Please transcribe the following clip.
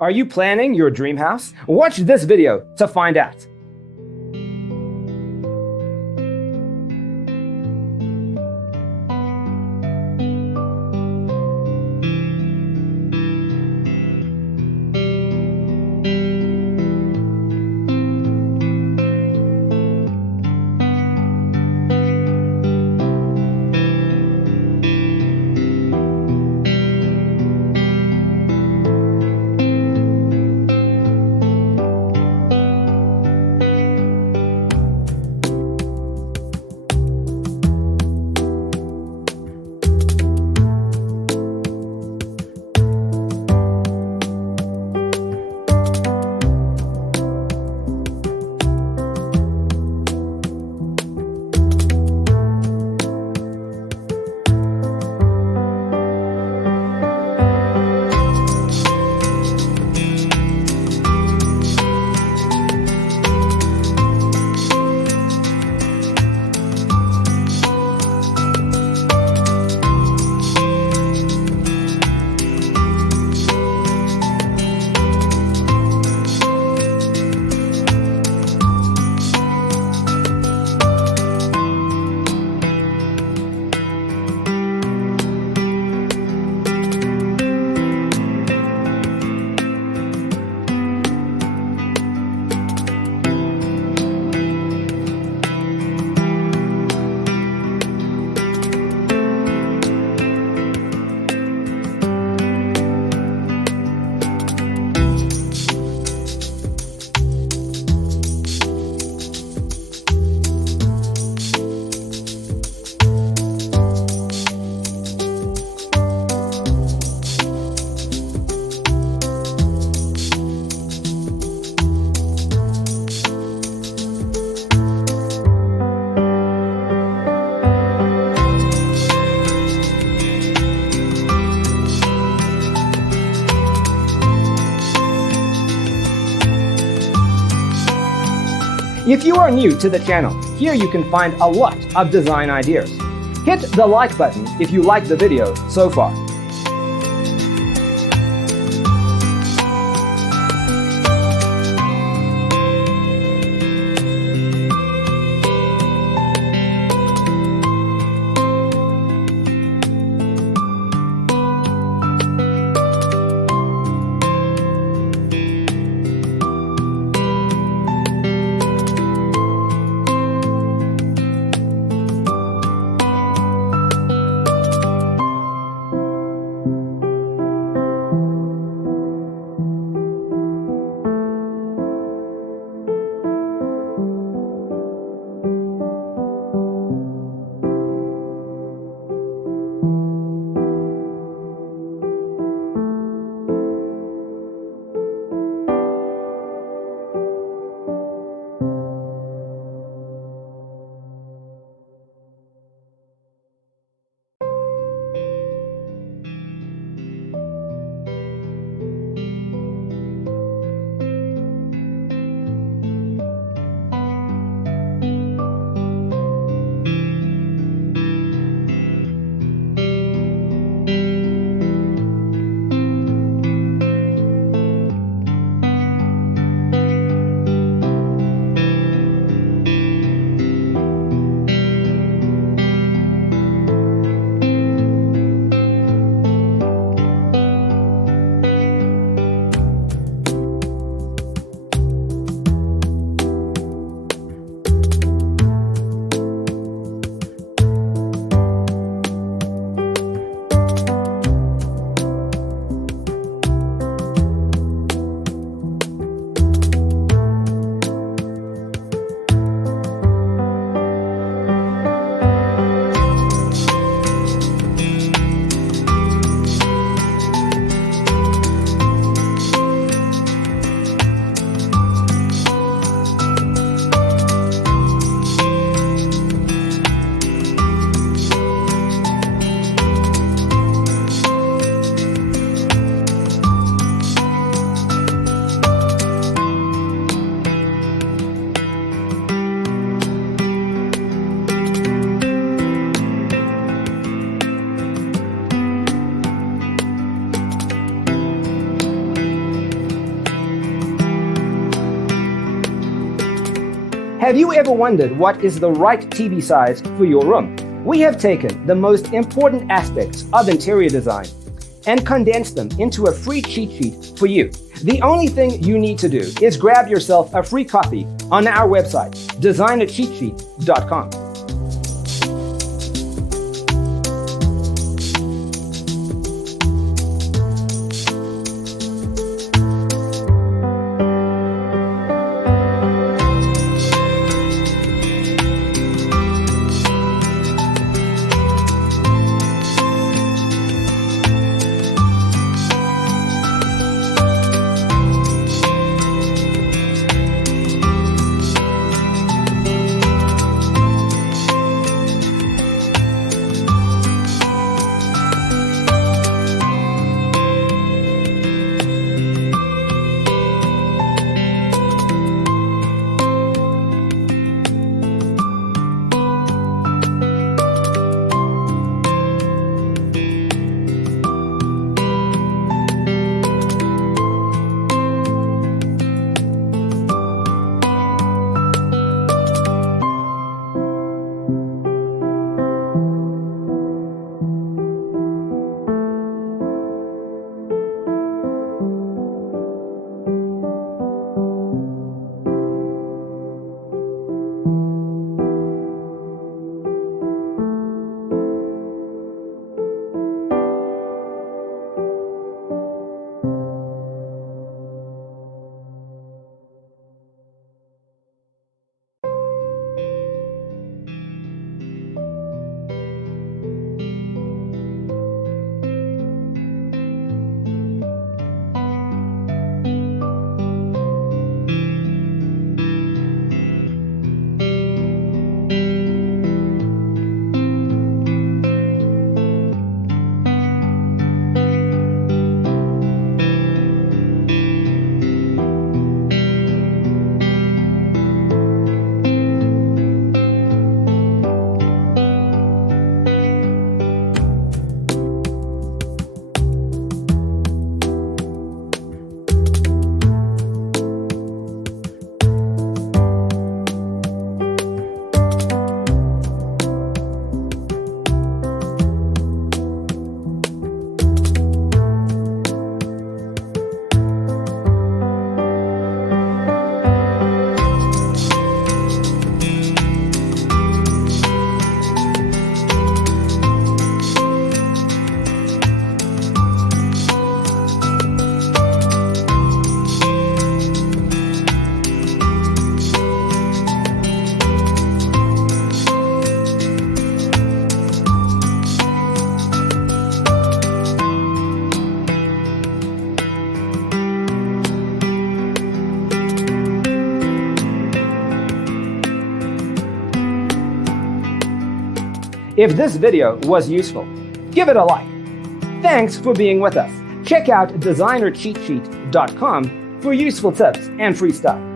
Are you planning your dream house? Watch this video to find out. If you are new to the channel, here you can find a lot of design ideas. Hit the like button if you like the video so far. Have you ever wondered what is the right TV size for your room? We have taken the most important aspects of interior design and condensed them into a free cheat sheet for you. The only thing you need to do is grab yourself a free copy on our website, designercheatsheet.com. If this video was useful, give it a like. Thanks for being with us. Check out designercheatsheet.com for useful tips and free stuff.